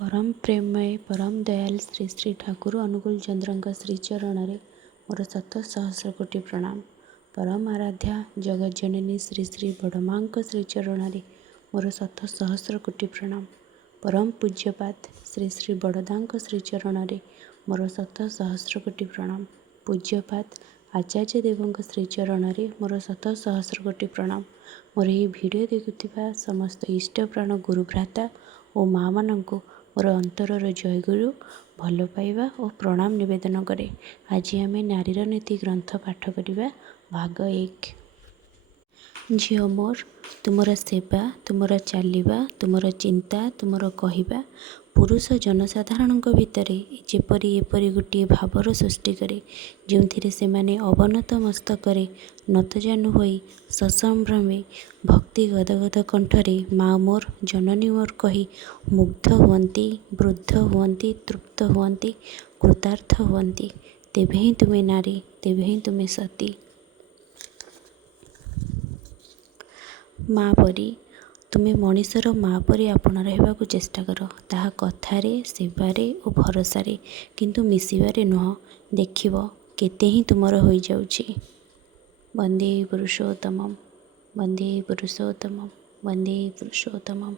परम प्रेममय परम दयाल श्री श्री ठाकुर अनुकूल चंद्र श्रीचरण मोर शत सहस्र कोटि प्रणाम। परम आराध्या जगज्जननी श्री श्री बड़माँ श्रीचरण मोर शत सहस्र कोटि प्रणाम। परम पूज्यपाद श्री श्री बड़दा श्रीचरण मोर शत सहस्र कोटि प्रणाम। पूज्यपाद आचार्य देव श्रीचरण मोर शत सहस्र कोटि प्रणाम। मोर यह वीडियो देखुथिबा समस्त इष्ट प्राण गुरु भ्राता और माँ मानक मोर अंतरर जयगुरु भल पाइबा और प्रणाम निवेदन करे। आज आम नारीर नीति ग्रंथ पाठ करिबा भाग 1। झियो मोर तुमर सेवा तुमर चलिबा तुमर चिंता तुमर कहिबा पुरुष जनसाधारण भितर जेपरी एपरी गोटे भावर सृष्टि करे जो से माने अवनत मस्तकरे नतजानु होई ससंभ्रमे भक्ति गदगद कंठरे माँ मोर जननी मोर कही मुग्ध हुअन्ति वृद्ध हुअन्ति तृप्त हुअन्ति कृतार्थ हुअन्ति। तेबे ही तुमे नारी तेबे ही तुमे सती। माँ परी तुमे मनीषर माँ परी आपण रहबाकू चेष्टा कर ताहा कथारे सेवारे और भरोसारे किंतु मिसिबारे नुह। देखिब केते ही तुमर होई जाउछि। वंदे पुरुषोत्तमम वंदे पुरुषोत्तमम वंदे पुरुषोत्तमम।